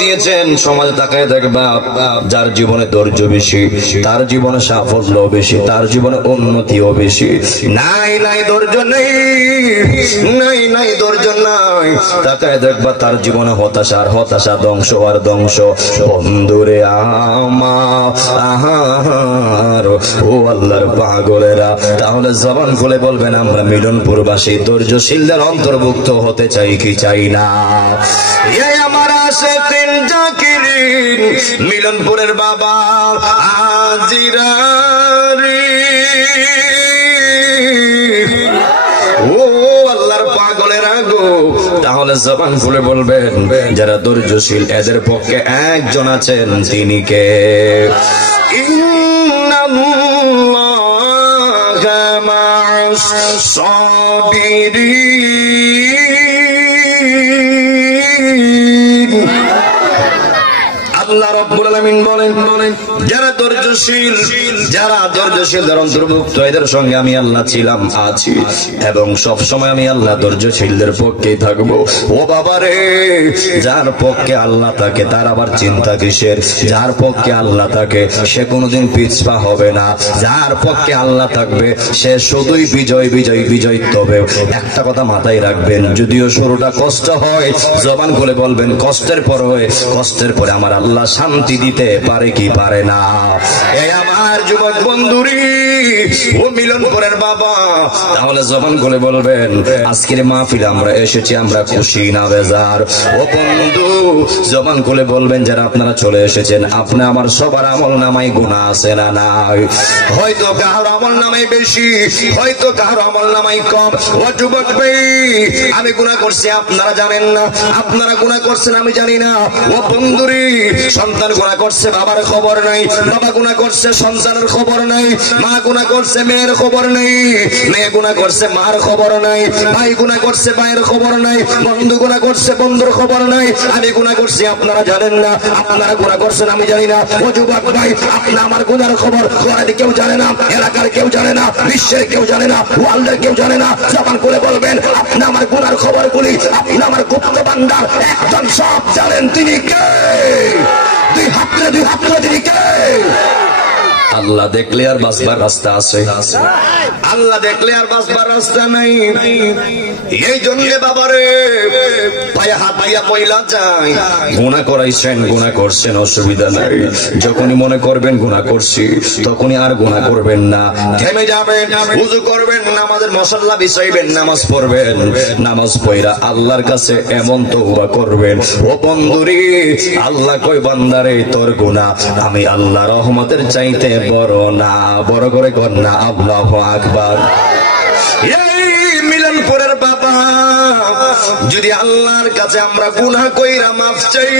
দিয়েছেন সমাজে তাকায় দেখবা যার জীবনে ধৈর্য বেশি তার জীবনে সাফল্য বেশি, তার জীবনে উন্নতিও বেশি। নাই নাই ধৈর্য নেই, নাই নাই ধৈর্য নাই, তাকায় দেখবা তার জীবনে হতাশা আর হতাশা, ধ্বংস আর ধ্বংস। বন্ধুরে আমার ও আল্লাহর পাগলেরা, তাহলে জবান খুলে বলবেন আমরা মিলনপুরবাসী ধৈর্যশীলদের অন্তর্ভুক্ত হতে চাই কি চাই না? এই আমার আশিকিন জাকিরিন মিলনপুরের বাবা আজিরারি, ও আল্লাহর পাগলেরা গো, তাহলে জবান খুলে বলবেন যারা ধৈর্যশীল এদের পক্ষে একজন আছেন, তিনি কে? ইন্নাল্লাহা মা'আস সাবিরিন। আল্লাহ রাব্বুল আলামিন বলেন যারা ধৈর্যশীল, যারা ধৈর্যশীল যারা অন্তর্ভুক্ত এদের সঙ্গে আমি আল্লাহ ছিলাম, আছি এবং সব সময় আমি আল্লাহ ধৈর্যশীলদের পক্ষেই থাকবো। ও বাবারে, যার পক্ষে আল্লাহ থাকে তার আবার চিন্তা কিসের? যার পক্ষে আল্লাহ থাকে সে কোনোদিন পিছপা হবে না, যার পক্ষে আল্লাহ থাকবে সে শুধুই বিজয় বিজয় বিজয়িত হবে। একটা কথা মাথায় রাখবেন, যদিও শুরুটা কষ্ট হয়, জবান খুলে বলবেন কষ্টের পর হয়, কষ্টের পরে আমার আল্লাহ শান্তি দিতে পারে কি পারে না? এই আমার যুবক বন্ধুরি, ও মিলনপুরের বাবা, তাহলে জবান খুলে বলবেন আজকের মাহফিলে আমরা এসেছি, আমরা খুশি না বেজার? ও বন্ধু, জবান খুলে বলবেন যারা আপনারা চলে এসেছেন, আপনি আমার সবার আমল নামায় গুনাহ আছে না নাই? হয়তো কারো আমল নামায় বেশি, হয়তো কারো আমল নামায় কম। ও যুবক ভাই, আমি গুনাহ করছি আপনারা জানেন না, আপনারা গুনাহ করছেন আমি জানি না। ও বন্ধুরি, সন্তান গুনাহ করছে বাবার খবর নাই, বাবা গুনাহ করছে সন্তানের খবর নাই, মা গুনাহ করছে মেয়ের খবর নাই, মেয়ে গুনাহ করছে মার খবর নাই, ভাই গুনাহ করছে ভাইয়ের খবর নাই, বন্ধু গুনাহ করছে বন্ধুর খবর নাই। আমি গুনাহ করছি আপনারা জানেন না, আপনারা গুনাহ করছেন আমি জানি না। ও যুবক ভাই, আপনি আমার গুনার খবর ঘরে কেউ জানে না, এলাকার কেউ জানে না, বিশ্বের কেউ জানে না, ওয়ার্ল্ডের কেউ জানে না। জবান করে বলবেন আপনি আমার গুনার খবর গুলি, আপনি আমার গুপ্ত ভান্ডার একজন সব জানেন, তিনি কে? দুই হাত তিনি কে? আল্লাহ দেখলে আর বাঁচবার রাস্তা আছে, আল্লাহ দেখলে আর বাঁচবার রাস্তা নাই। এই জন্য বাবারে পায়ে হাত দিয়া পয়লা যায়, গুনাহ করাইছেন, গুনাহ করছেন, অসুবিধা নাই। যখনই মনে করবেন গুনাহ করছি তখনই আর গুনাহ করবেন না, থেমে যাবেন, ওযু করবেন, নামাজের মশাল্লা বিছাইবেন, নামাজ পড়বেন, নামাজ পড়া আল্লাহর কাছে এমন তওবা করবেন। ও বন্ধুরে, আল্লাহ কই বান্দারে তোর গুনাহ আমি আল্লাহ রহমতের চাইতে বড় না। বড় করে কর না আল্লাহু আকবার। এই মিলনপুরের বাবা, যদি আল্লাহর কাছে আমরা গুনাহ কইরা মাফ চাই,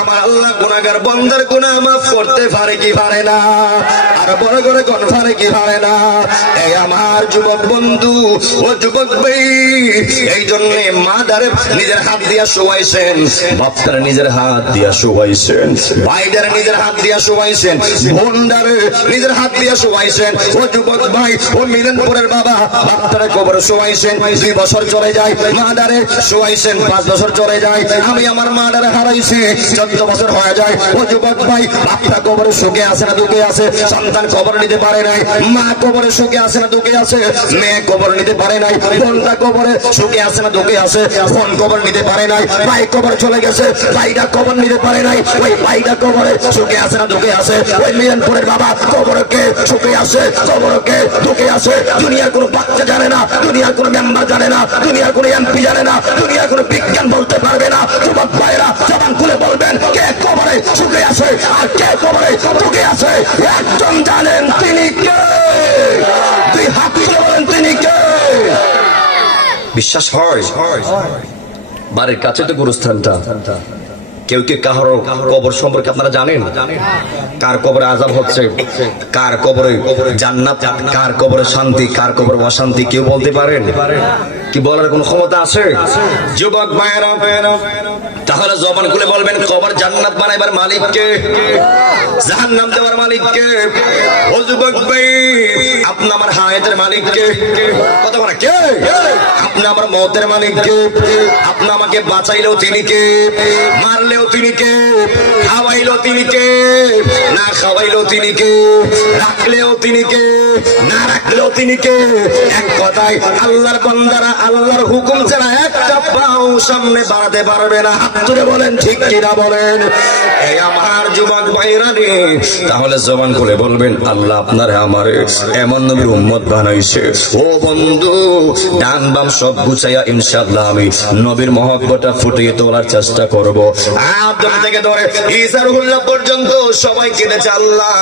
আমার আল্লাহ গুনাহগার বান্দার গুনাহ মাফ করতে পারে কি পারে না? আর বড় করে কোন পারে কি পারে না? এই আমার যুবক বন্ধু, ও যুবক ভাই, এই জন্য মাদারে নিজের হাত দিয়া শোয়াইছেন, বাপদারে নিজের হাত দিয়া শোয়াইছেন, ভাইদারে নিজের হাত দিয়া শোয়াইছেন, বোনদারে নিজের হাত দিয়া শোয়াইছেন। ও যুবক ভাই, ও মিলনপুরের বাবা, বাপদারে কবরে শোয়াইছেন, 2 বছর চলে যায়, মাদারে শোয়াইছেন, 5 বছর চলে যায়। আমি আমার মাদারে হারাইছি, 14 বছর হয়ে যায়। ও যুবক ভাই, বাপটা কবরে সুখে আছে না দুঃখে আছে? সন্তান কবর নিতে পারে নাই, মা কবরে সুখে আছে না দুঃখে আছে? মেয়ে কবর নিতে পারে নাই, বোনটা কবরে সুখে আছে না দুঃখে আছে? বোন কবর নিতে পারে নাই, ভাই কবর চলে গেছে, ভাইটা কবর নিতে পারে নাই, ওই ভাইটা কবরে সুখে আছে না দুঃখে আছে? ওই মিলনপুরের বাবা কবরকে সুখে আছে, কবরকে দুঃখে আছে। দুনিয়ার কোনো বাচ্চা জানে না, দুনিয়ার কোনো মেম্বার জানে না, দুনিয়ার কোনো এমপি জানে না, দুনিয়ার কোনো বিজ্ঞান বলতে পারবে না। যুবক ভাইরা জবান খুলে বলবেন কে কবরে সুখে আছে আর কে কবরে দুঃখে আছে? একজন জানেন, তিনি কে? দুই হাত তুলে বলেন তিনি কে? বিশ্বাস হয়? বাড়ির কাছে তো গুরুস্থানটা। কেউ কি কারো কবর সম্পর্কে আপনারা জানেন? কার কবরে আযাব হচ্ছে, কার কবরে জান্নাত, কার কবরে শান্তি, কার কবরে অশান্তি কেউ বলতে পারেন? কি বলার কোনো ক্ষমতা আছে? যুবক ভাইরা, তাহলে জবান খুলে বলবেন কবর জান্নাত বানাইবার মালিক কে? জাহান্নাম দেওয়ার মালিক কে? ও যুবক ভাই, আপনি আমার হায়াতের মালিক কে? কথা বলা কে? আপনি আমার মওতের মালিক কে? আপনি আমাকে বাঁচাইলেও তিনি কে, মারলেও তিনি খাওয়াইলো তিনি কে, রাখলেও তিনি কে, না রাখলেও তিনি কে। এক কথায় আল্লাহর বান্দারা আল্লাহর হুকুম ছাড়া একটা পাও সামনে বাড়াতে পারবে না। হাত তুলে বলেন ঠিক কিনা বলেন। এই আমার যুবক ভাইরা রে, তাহলে জবান করে বলবেন আল্লাহ আপনারে আমারে এমন নবীর উম্মত বানাইছে। ও বন্ধু, ডান বাম সব গুছাইয়া ইনশাআল্লাহ আমি নবীর মহব্বতটা ফুটিয়ে তোলার চেষ্টা করব। আদম থেকে ধরে ঈসা রুহুল্লাহ পর্যন্ত সবাই কেঁদেছে আল্লাহ,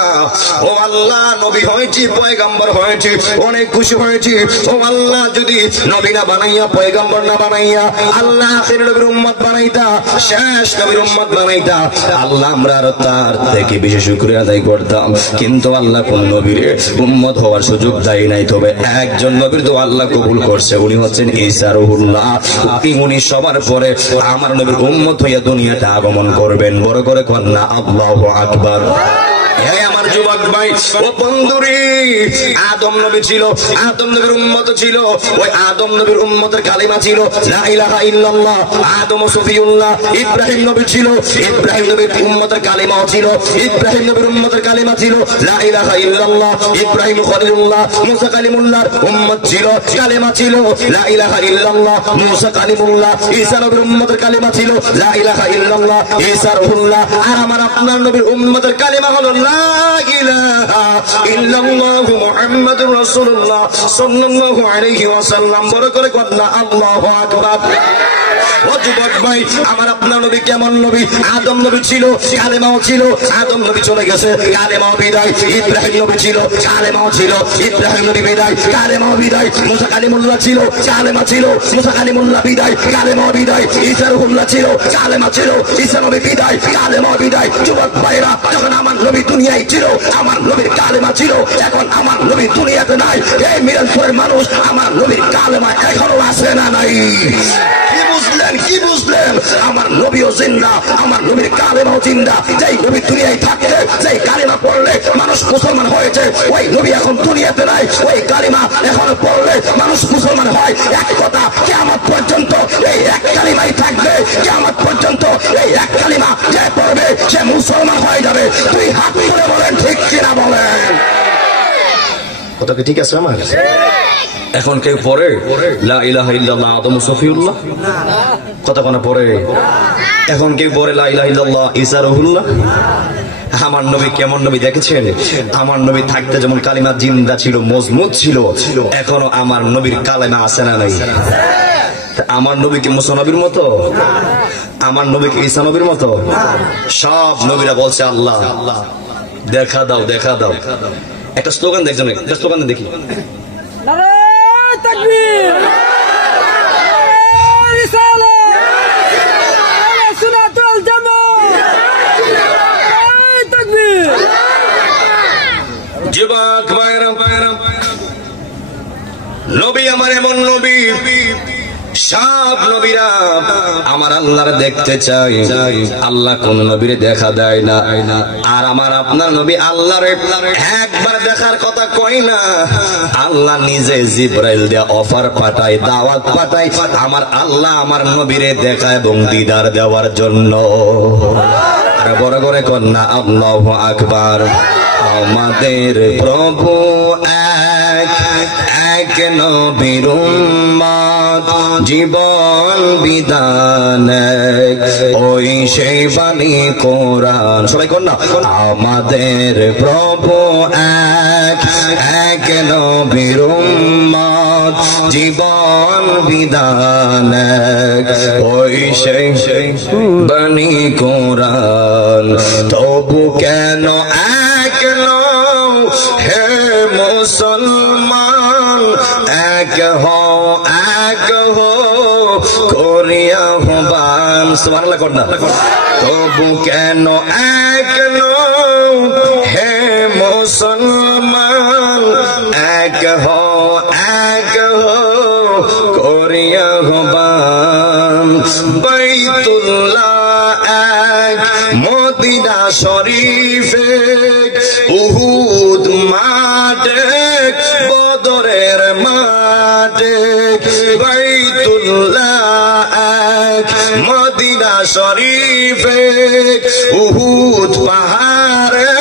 ও আল্লাহ নবী হয়েছি, পয়গম্বর হয়েছি, অনেক খুশি হয়েছি। ও আল্লাহ যদি নবী না বানাইয়া, পয়গম্বর না বানাইয়া আল্লাহ আখির নবীর উম্মত বানাইতা, শেষ নবীর উম্মত বানাইতা, আল্লাহ আমরা আর তার থেকে বেশি শুকরিয়া আদায় করতাম। কিন্তু আল্লাহ কোন নবীর উম্মত হওয়ার সুযোগ দেয় নাই। তবে একজন নবীর তো আল্লাহ কবুল করছে, উনি হচ্ছেন ঈসা রুহুল্লাহ। উনি সবার পরে আমার নবীর উম্মত হইয়া দুনিয়াতে আগমন করবেন। বড় করে কন্যা আল্লাহু আকবার। আমার যুবক ভাই ও বন্ধুরে, আদম নবী ছিল, আদম নবীর উম্মত ছিল। ওই আদম নবীর উম্মতের কালিমা ছিল লা ইলাহা ইল্লাল্লাহ। আদম ও সফিউল্লাহ। ইব্রাহিম নবী ছিল, ইব্রাহিম নবীর উম্মতের কালিমাও ছিল, ইব্রাহিম নবীর উম্মতের কালিমা ছিল লা ইলাহা ইল্লাল্লাহ। ইব্রাহিম খলিলুল্লাহ, মুসা কালিমুল্লাহর উম্মত ছিল, কালিমা ছিল লা ইলাহা ইল্লাল্লাহ। মুসা কালিমুল্লাহ। ঈসা নবীর উম্মতের কালিমা ছিল লা ইলাহা ইল্লাল্লাহ, ঈসা রুহুল্লাহ। আর আমার আপনার নবীর উম্মতের কালিমা হলো লা ইলাহা ইল্লাল্লাহ মুহাম্মাদুর রাসূলুল্লাহ সাল্লাল্লাহু আলাইহি ওয়াসাল্লাম। বড় করে কন্যা আল্লাহু আকবার। ও যুবক ভাই, আমার আপনার নবী কেমন নবী? আদম নবী ছিল, কালেমাও ছিল, আদম নবী চলে গেছে, কালেমাও বিদায়। ইব্রাহিম নবী ছিল, কালেমাও ছিল, ইব্রাহিম নবী বিদায়, কালেমাও বিদায়। মুসা কালিমুল্লাহ ছিল, কালেমা ছিল, মুসা কালিমুল্লাহ বিদায়, কালেমাও বিদায়। ঈসা রুহুল্লাহ ছিল, কালেমা ছিল, ঈসা নবী বিদায়, কালেমাও বিদায়। যুবক ভাইরা, যখন আমার নবী দুনিয়ায় ছিল, আমার নবীর কালেমা ছিল, এখন আমার নবী দুনিয়াতে নাই। এই মিরপুরের মানুষ আমার নবীর কালেমা এখনো আছে না নাই? কি বুঝলেন? আমার নবীও জিন্দা, আমার নবীর কালেমাও জিন্দা। যেই নবী দুনিয়ায় থাকে, যেই কালেমা পড়লে মানুষ মুসলমান হয়েছে, ওই নবী এখন দুনিয়াতে নাই। ওই কালেমা এখন পড়লে মানুষ মুসলমান হয়। এক কথা, কিয়ামত পর্যন্ত এই এক কালিমাই থাকবে। কিয়ামত পর্যন্ত এই এক কালিমা যে পড়বে সে মুসলমান হয়ে যাবে। তুই হাত তুলে বলেন ঠিক কিনা বলেন। কথা কি ঠিক আছে আমার? এখন কেউ পড়ে লা ইলাহা ইল্লাল্লাহ আদম সফিউল্লাহ? কথা কোন পড়ে? এখন কেউ পড়ে লা ইলাহা ইল্লাল্লাহ ঈসা রুহুল্লাহ? আমার নবী কেমন নবী দেখেছেন? আমার নবী থাকতে যেমন কালিমা জিন্দা ছিল, মজবুত ছিল, এখনো আমার নবীর কালিমা আছে না নাই? আমার নবী কি মুসা নবীর মতো? আমার নবী কি ঈসা নবীর মতো? সব নবীরা বলছে আল্লাহ দেখা দাও, দেখা দাও। একটা স্লোগান দেখছেন, একটা স্লোগান দেখি। নারায়ে তাকবীর, নারায়ে রিসালাত, নারায়ে সুন্নাতুল জামাত, নারায়ে তাকবীর। যুবক ভাইরা, নবী আমার এমন নবী, সব নবীরা আমার আল্লাহর দেখতে চাই, আল্লাহ কোন নবীরে দেখা দেয় না। আর আমার আপনার নবী আল্লাহর একবার দেখার কথা কই না, আল্লাহ নিজে জিবরাইল দিয়ে অফার পাঠায়, দাওয়াত পাঠায় আমার আল্লাহ আমার নবীরে দেখা এবং দিদার দেওয়ার জন্য। আর বড় করে কন্যা আল্লাহু আকবার। আমাদের প্রভু এক নবীর উম্মত, জীবন বিধান ওই সেই বাণী কোরআন। সবাই কন্যা, আমাদের প্রভু এক নবীর উম্মত, জীবন বিধান ওই সেই বাণী কোরআন। তবু কেন এক নও হে মুসলমান, এক হও করিয়া আহ্বান। সুবহানাল্লাহ কন্যা। তবু কেন এক নও হে মুসলমান, এক হও করিয়া আহ্বান। বাইতুল্লাহ এক, মদিনা শরীফে, উহুদ মাঠে, বদরের মাঠে। বাইতুল্লাহ এক, মদিনা শরীফে, উহুদ পাহাড়ে,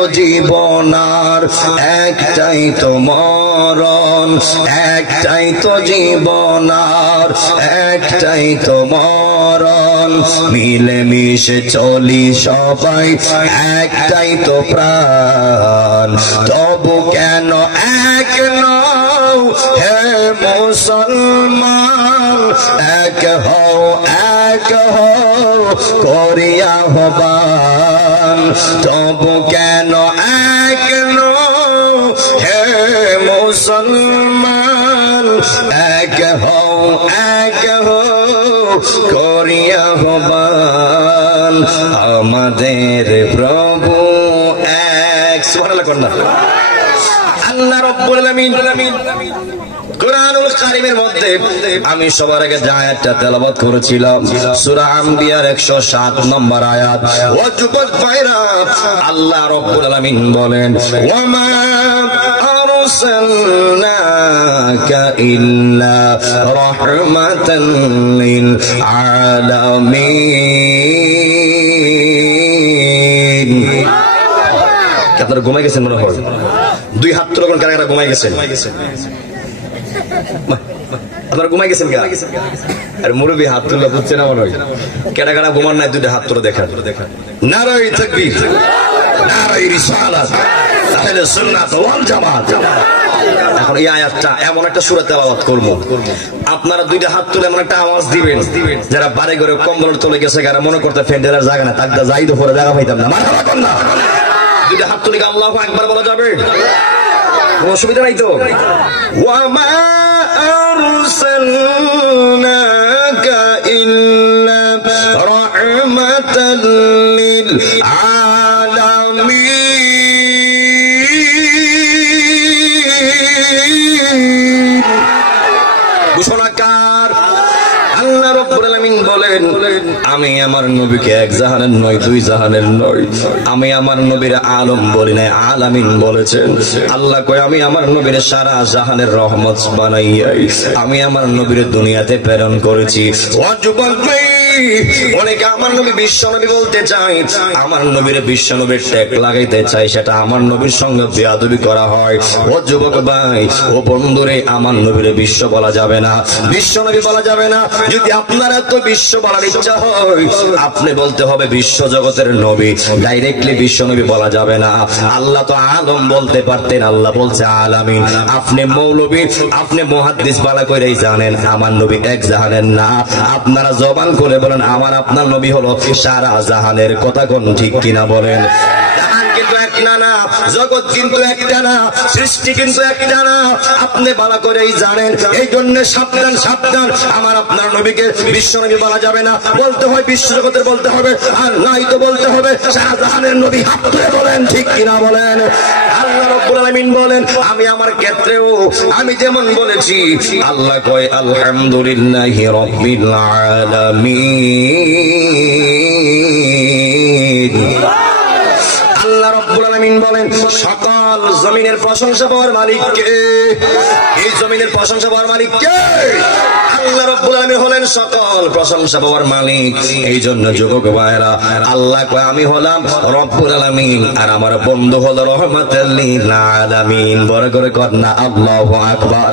তো জীবন আর একটাই তো মরণ, একটাই তো জীবন আর একটাই তো মরণ, মিলেমিশে চলি সবাই একটাই তো প্রাণ, তবু কেন এক নও হে মুসলমান, এক হও করিয়া হবান, তবু কেন এক নও হে মুসলমান, এক হও করিয়া হবান, আমাদের প্রভু এক। সুবহানাল্লাহ কন্যা। আল্লাহ রাব্বুল আলামিন কুরআনুল কারীমের মধ্যে আমি সবার আগে যে আয়াতটা তেলাওয়াত করেছিলাম সূরা আম্বিয়ার 107 নম্বর আয়াত, ও যুবক ভাইরা, আল্লাহ রাব্বুল আলামিন বলেন, ওয়া মা আরসালনাকা ইল্লা রাহমাতান লিল আলামিন। আপনারা ঘুমাই গেছেন মনে হয়, দুই হাত তুলে কারা কারা ঘুমাই গেছেন? আপনারা ঘুমাই গেছেন গা? আর মুরব্বী হাত তুলে বুঝছে না মনে হয়, কেটা কাটা ঘুমান নাই, দুইটা হাত তুলে দেখা। নারায়ে তাকবীর, নারায়ে রিসালাত, আহলে সুন্নাত ওয়াল জামাত। এখন এই আয়াতটা এমন একটা সূরা তেলাওয়াত করব, আপনারা দুইটা হাত তুলে এমন একটা আওয়াজ দিবেন, যারা বাড়ি ঘরে কম্বল তুলে গেছে যারা মনে করতে ফ্যান্ডেলার জায়গা না, তাকদা যাই তো পরে জায়গা পাইতাম না। মারহাবা কন্যা, দুইটা হাত তুলে আল্লাহু আকবার বলা যাবে, কোনো অসুবিধা নাই তো? ওয়া মা আরসালনাকা ইল্লা রাহমাতাল লিল আলামিন। ঘোষণাকার আল্লাহ রাব্বুল আলামিন বলেন, আমি আমার নবীকে এক জাহানের নয়, দুই জাহানের নয়, আমি আমার নবীর আলম বলি নাই, আলামিন বলেছেন। আল্লাহ কয়, আমি আমার নবীর সারা জাহানের রহমত বানাইয়াই আমি আমার নবীর দুনিয়াতে প্রেরণ করেছি। ও যুবক ভাই, অনেকে আমার নবী বিশ্ব নবী বলতে চাই, আমার নবীর বিশ্ব নবীর ট্যাগ লাগাইতে চাই, সেটা আমার নবীর সঙ্গে বেয়াদবি করা হয়। ও যুবক ভাই, ও বন্ধুরে, আমার নবীর বিশ্ব বলা যাবে না, বিশ্ব নবী বলা যাবে না। যদি আপনারা তো বিশ্ব বলার ইচ্ছা হয়, আপনি বলতে হবে বিশ্ব জগতের নবী, ডাইরেক্টলি বিশ্ব নবী বলা যাবে না। আল্লাহ তো আদম বলতে পারতেন, আল্লাহ বলছে আলামিন। আপনি মৌলবী, আপনি মুহাদ্দিস বালা কইরাই জানেন আমার নবী এক জাহানের না। আপনারা জবান করে বলেন আমার আপনার নবী হলো সারা জাহানের। কথা কোন ঠিক কিনা বলেন? জাহান কিন্তু এক না, জগৎ কিন্তু একটা না, সৃষ্টি কিন্তু একটা না, আপনি ভালো করেই জানেন। এই জন্য সাবধান সাবধান, আমার আপনার নবীকে বিশ্ব নবী বলা যাবে না, বলতে হয় বিশ্ব জগতের বলতে হবে, আর নাই তো বলতে হবে সারা জাহানের নবী। হাত তুলে বলেন ঠিক কিনা বলেন? আল্লাহ রাব্বুল আলামিন বলেন, আমি আমার ক্ষেত্রেও আমি যেমন বলেছি, আল্লাহ কয় আলহামদুলিল্লাহি রাব্বিল আলামিন। আল্লাহ রাব্বুল আলামিন বলেন, সকল জমিনের প্রশংসা পাওয়ার মালিক কে? এই জমিনের প্রশংসা পাওয়ার মালিক কে? আল্লাহ রাব্বুল আলামিন হলেন সকল প্রশংসা পাওয়ার মালিক। এই জন্য যুবক ভাইরা, আল্লাহ কয় আমি হলাম রব্বুল আলামিন, আর আমার বন্ধু হলো রহমাতুল লিল আলামিন। বড় করে কর না আল্লাহু আকবার।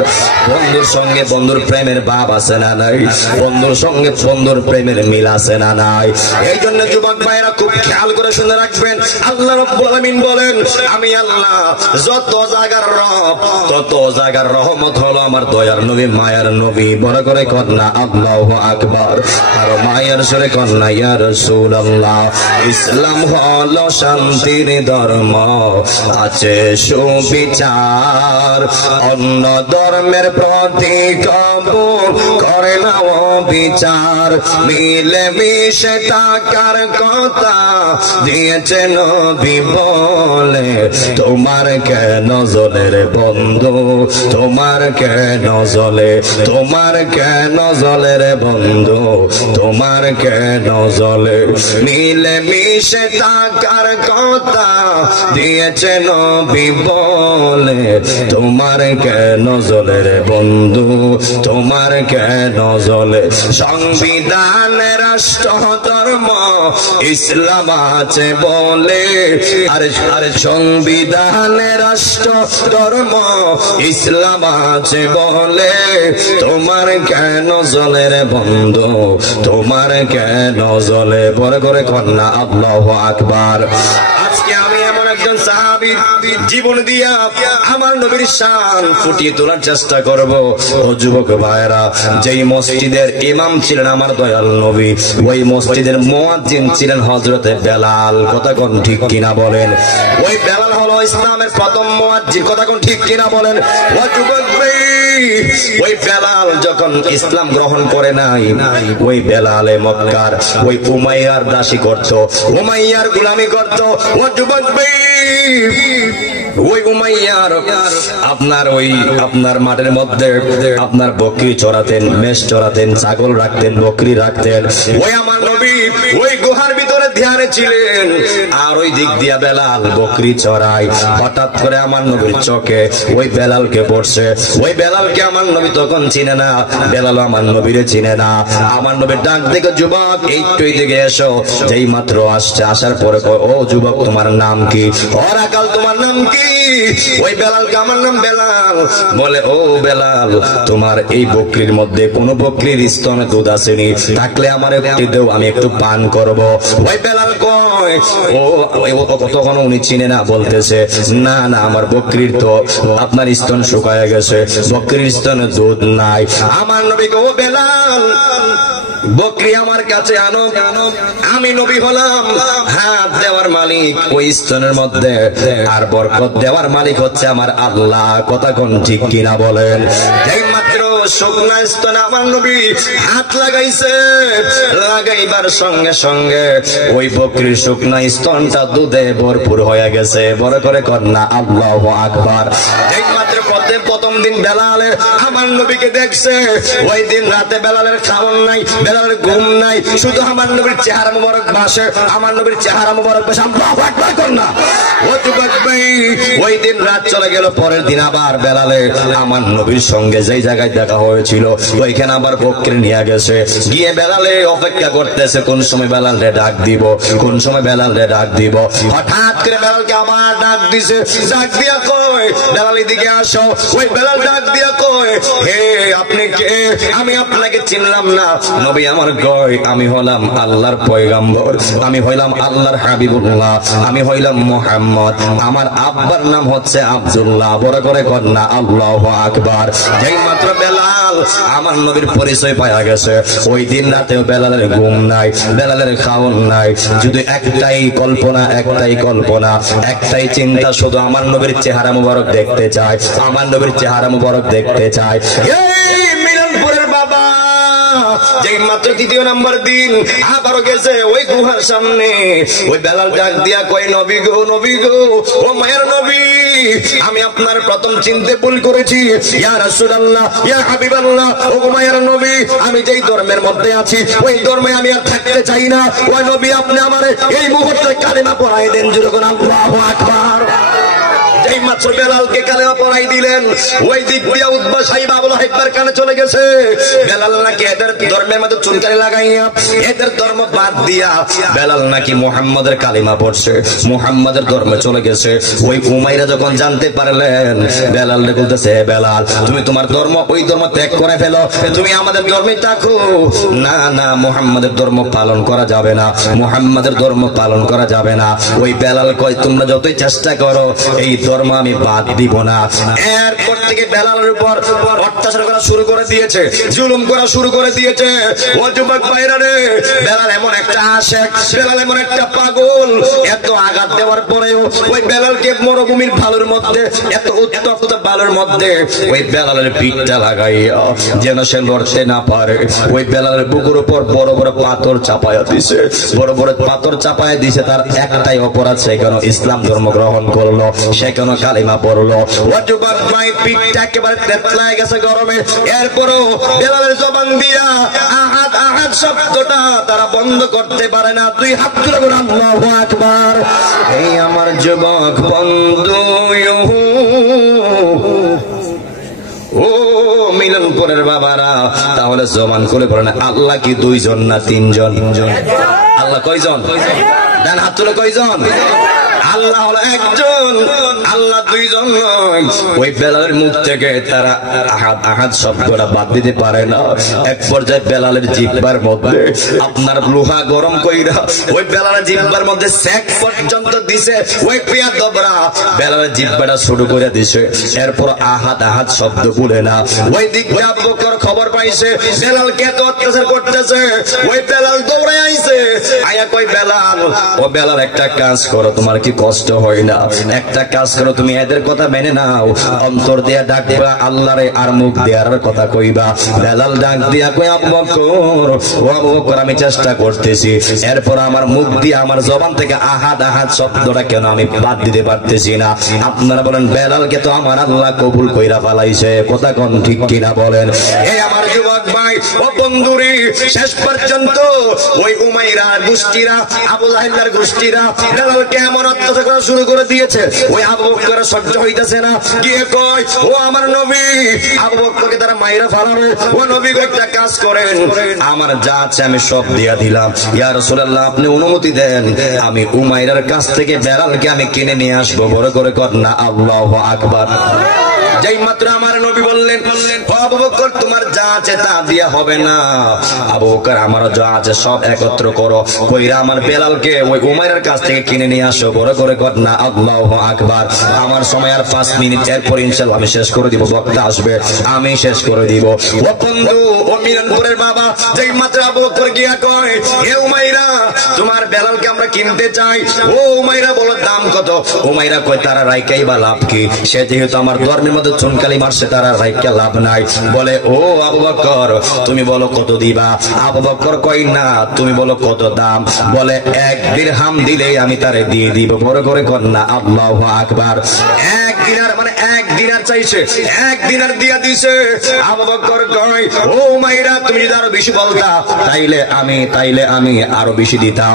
বন্ধুর সঙ্গে বন্ধুর প্রেমের ভাব আছে না নাই? বন্ধুর সঙ্গে বন্ধুর প্রেমের মিল আছে না নাই? এই জন্য যুবক ভাইরা খুব খেয়াল করে শুনে রাখবেন, আল্লাহ রাব্বুল আলামিন বলেন, আমি আল্লাহ যত জায়গার রব, তত জায়গার রহমত হলো আমার দয়ার নবী, মায়ার নবী। বড় করে কন্যা আল্লাহু আকবার। আর মায়ার সুরে কন্যা ইয়া রাসূলুল্লাহ। ইসলাম হলো শান্তির ধর্ম, আছে সুবিচার, অন্য ধর্মের প্রতি কবুল করে না বিচার, মিলে মিশে থাকার কথা দিয়েছে নবী বলে, তোমার তোমার কেন জ্বলে রে বন্ধু, তোমার কেন জ্বলে, তোমার কেন জ্বলে রে বন্ধু, তোমার কেন জ্বলে। মিলে মিশে থাকার কথা দিয়েছে নবী বলে, তোমার কেন জ্বলে রে বন্ধু, তোমার কেন জ্বলে। সংবিধান রাষ্ট্র ধর্ম ইসলাম আছে বলে, আরে সংবিধান রাষ্ট্র ধর্ম ইসলাম আছে বলে, তোমার কেন জ্বলে রে বন্ধু, তোমার কেন জ্বলে। পরে করে কন্যা আল্লাহু আকবার। আজকে আমি এমন একজন সাহাবী জীবন দিয়া আমার নবীর শান ফুটিয়ে তোলার চেষ্টা করব। ও যুবক ভাইরা, যেই মসজিদের ইমাম ছিলেন আমার দয়াল নবী, ওই মসজিদের মুয়াজ্জিন ছিলেন হযরতে বেলাল। কথা কোন ঠিক কিনা বলেন? ওই বেলাল হলো ইসলামের প্রথম মুয়াজ্জিন। কথা কোন ঠিক কিনা বলেন? ও যুবক ভাই, ওই বেলাল যখন ইসলাম গ্রহণ করে নাই, ওই বেলালে মক্কার ওই উমাইয়ার দাসী করত, উমাইয়ার গোলামি করত। ও যুবক ভাই, ওই উমাইয়ার আপনার মাঠের মধ্যে আপনার বকরি চড়াতেন, মেষ চড়াতেন, ছাগল রাখতেন, বকরি রাখতেন। ওই আমার নবী ওই গুহার ভিতরে ধ্যানে ছিলেন, আর ওই দিক দিয়া বেলাল বকরি চড়ায়। হঠাৎ করে আমার নবীর চোখে ওই বেলালকে পড়ছে। ওই বেলালকে আমার নবী তখন চিনে না, বেলাল আমার নবীরে চিনে না। আমার নবীর ডাক দেখে, যুবক একটু দিকে এসো। যেই মাত্র আসছে, আসার পরে ও যুবক তোমার নাম কি? ও রাখাল তোমার নাম কি? ওই বেলালকে আমার নাম বেলাল। বলে, ও বেলাল, তোমার এই বকরির মধ্যে কোন বকরির স্তনে দুধ আসেনি? থাকলে আমার একটু দেও, আমি একটু পান করব। ওই বেলাল কয়, ও তখন উনি চিনে না, বলতেছে, না না, আমার বকরির তো আপনার স্তন শুকায় গেছে, বকরির স্তনে দুধ নাই। আমার নবীকে, ও বেলাল, বকরি আমার কাছে আনো, আমি নবী হলাম হাত দেওয়ার মালিক ওই স্তনের মধ্যে, আর বরকত দেওয়ার মালিক হচ্ছে আমার আল্লাহ। কথা কোন ঠিক কিনা বলেন? এই মাত্র শুকনা স্তনে আমার নবী হাত লাগাইছে, লাগাইবার সঙ্গে সঙ্গে ওই বকরির শুকনা স্তনটা দুধে ভরপুর হয়ে গেছে। বড় করে কন্যা আল্লাহু আকবার। এই মাত্র প্রথম দিন বেলালে আমার নবীকে দেখছে। ওই দিন রাতে বেলালের খাওন নাই, বেলালের ঘুম নাই, শুধু আমার নবীর চেহারা মুবারক ভাসে, আমার নবীর চেহারা মুবারক ভাসে। আল্লাহু আকবার কন্যা। ও যুবক ভাই, ওই দিন রাত চলে গেল। পরের দিন আবার বেলালে আমার নবীর সঙ্গে যেই জায়গায় দেখা হয়েছিল, ওইখানে আবার বকরি নিয়ে গেছে। গিয়ে বেলালে অপেক্ষা করতেছে কোন সময় বেলালে ডাক দিব, কোন সময় বেলালে ডাক দিব। হঠাৎ করে বেলালকে আমার ডাক দিছে। ডাক দিয়া কয়, বেলাল এদিকে আসো। ওই বেলাল ডাক দিয়া কয়, হে আপনি কে? আমি আপনাকে চিনলাম না। নবী আমার কয়, আমি হলাম আল্লাহর পয়গম্বর, আমি হইলাম আল্লাহর হাবিবুল্লাহ, আমি হইলাম মুহাম্মদ, আমার আব্বার নাম হচ্ছে আব্দুল্লাহ। বড় করে কন্যা আল্লাহু আকবার। যেই মাত্র বেলাল আমার নবীর পরিচয় পাওয়া গেছে, ওই দিন রাতেও বেলালের ঘুম নাই, বেলালের খাওন নাই, শুধু একটাই কল্পনা, একটাই কল্পনা, একটাই চিন্তা, শুধু আমার নবীর চেহারা মুবারক দেখতে চায়, আমার নবীর চেহারা মুবারক দেখতে চায়। এই মিলনপুরের বাবা যেই মাত্র দ্বিতীয় নাম্বার দিন আবারও গেছে ওই গুহার সামনে। ওই বেলাল ডাক দিয়া কয়, নবী গো, নবী গো, ও মায়ের নবী, আমি আপনার প্রথম চিনতে ভুল করেছি। ইয়া রাসূলুল্লাহ, ইয়া হাবিবাল্লাহ, ও মায়ের নবী, আমি যেই ধর্মের মধ্যে আছি ওই ধর্মে আমি আর থাকতে চাই না। ওই নবী, আপনি আমারে এই মুহূর্তে কালেমা পড়াই দেন। যখন আল্লাহু আকবার। এই মাত্র বেলালকে কালেমা পড়াই দিলেন। ওই দিক দিয়া উতবা সাইবা আবু লাহাবের কানে চলে গেছে। বেলাল নাকি এদের ধর্মের মধ্যে চুনকারি লাগাইয়া এদের ধর্ম বাদ দিয়া বেলাল নাকি মুহাম্মাদের কালেমা পড়ছে, মুহাম্মাদের ধর্মে চলে গেছে। ওই উমাইরা যখন জানতে পারলেন, বেলাল বলতেছে, বেলাল তুমি তোমার ধর্ম ওই ধর্ম ত্যাগ করে ফেলো, তুমি আমাদের ধর্মে থাকো। না না, মুহাম্মাদের ধর্ম পালন করা যাবে না, মুহাম্মাদের ধর্ম পালন করা যাবে না। ওই বেলাল কয়, তোমরা যতই চেষ্টা করো এই ধর্ম আমি আমি বাদ দিব না। এরপর থেকে বেলালের উপর অত্যাচার করা শুরু করে দিয়েছে, জুলুম করা শুরু করে দিয়েছে। ও যুবক ভাইরা রে, বেলাল এমন একটা আশেক, বেলাল এমন একটা পাগল, এত আঘাত দেওয়ার পরেও ওই বেলালকে মরুভূমির বালুর মধ্যে, এত উত্তপ্ত বালুর মধ্যে ওই বেলালের পিঠটা লাগাইয়া যেন সে লড়তে না পারে, ওই বেলালের বুকের উপর বড় বড় পাথর চাপায়া দিছে, বড় বড় পাথর চাপায়া দিছে। তার একটাই অপরাধ, সে কেন ইসলাম ধর্ম গ্রহণ করলো, সে কেন কালিমা পড়লো। ও যুবক ভাই, পিঠটা একেবারে তেতলায় গেছে গরমে। এরপরও বেলালের জবান দিয়া আহাদ আহাদ শব্দটা তারা বন্ধ করতে পারে না। তুই হাত তুলে বল আল্লাহু আকবার। এই আমার যুবক বন্ধু, ও মিলনপুরের বাবারা, তাহলে জবান করে বলেন আল্লাহ কি দুইজন না তিনজন? আল্লাহ কয়জন? ডান হাত তুলে কয়জন? আল্লাহ হলো একজন, আল্লাহ দুইজন নয়। ওই বেলালের মুখ থেকে তারা আহাদ আহাদ শব্দটা বাদ দিতে পারে না। এক পর্যায়ে বেলালের জিহ্বার মধ্যে আপনার লোহা গরম কইরা ওই বেলালের জিহ্বার মধ্যে সেক পর্যন্ত দিছে। ওই পিয়া দবরা বেলালের জিহ্বাটা শুরু করে দিছে। এরপর আহাদ আহাদ শব্দ বলে না। ওই দিক আবু বকর খবর পাইছে বেলালকে এত অত্যাচার করতেছে। ওই বেলাল দৌড়ে আইছে, আয়া কই বেলাল, ও বেলাল একটা কাজ করো, তোমার কি কষ্ট হয় না? একটা কাজ করো, তুমি এদের কথা মেনে নাও, অন্তর দিয়া ডাকবা আল্লাহরে আর মুখ দেওয়ার কথা কইবা। বেলাল ডাক দিয়া কই আবু বকর, ও আবু বকর আমি চেষ্টা করতেছি, এরপর আমার মুখ দিয়ে আমার জবান থেকে আহাদ আহাদ শব্দটা কেন আমি বাদ দিতে পারতেছি না? আপনারা বলেন বেলালকে তো আমার আল্লাহ কবুল কইরা ফেলাইছে, কথা কোন ঠিক কিনা বলেন? এই আমার যুবক ভাই ও বন্ধুরে, শেষ পর্যন্ত ওই উমাইরা গোষ্ঠীরা, আবু জাহেলের গোষ্ঠীরা বেলালকে এমন অত্যাচার করা শুরু করে দিয়েছে। ওই আবু বকর সহ্য হইতাছে না, গিয়ে কয় ও আমার নবী, আবু বকরকে তারা মাইরা ফেলাবে। ও নবী একটা কাজ করেন, আমার যা আছে আমি সব দিয়া দিলাম, ইয়া রাসূলুল্লাহ আপনি অনুমতি দেন, আমি উমাইরার কাছ থেকে বেলালকে আমি কিনে নিয়ে আসবো। বড় করে কর না আল্লাহু আকবার। যেই মাত্র আমার নবী বললেন আবু বকর তোমার যা আছে তা দিয়া হবে না, আবু বকর আমার যা আছে সব একত্র করো, কইরা আমার বেলালকে ওই উমাইরের কাছ থেকে কিনে নিয়ে আসো। বড় করে কর না আল্লাহু আকবার। আমার সময় আর 5 মিনিট, এরপর ইনশাআল্লাহ আমি শেষ করে দিব, বক্তা আসবে আমি শেষ করে দিব। ও বন্ধু, ও মিলনপুরের বাবা, যেই মাত্র আবু বকর গিয়া কয় হে উমাইরা তোমার বেলালকে আমরা কিনতে চাই। ও উমাইরা বলো দাম কত? উমাইরা কয় তারা রাইকাই বা লাভ কি, সে যেহেতু আমার ধর্মের মধ্যে চুনকালি মারছে, তারা রাইকা লাভ নাই। বলে ও আবু বকর তুমি বলো কত দিবা? আবু বকর কই না তুমি বলো কত দাম? বলে 1 দিরহাম দিলেই আমি তারে দিয়ে দিব। বড় করে কর না আল্লাহু আকবার। 1 দিনার মানে 1 দিনার চাইছে, 1 দিনার দিয়া দিছে। আবু বকর কয় ও উমাইরা তুমি যদি আরো বেশি বলতা তাইলে আমি আরো বেশি দিতাম।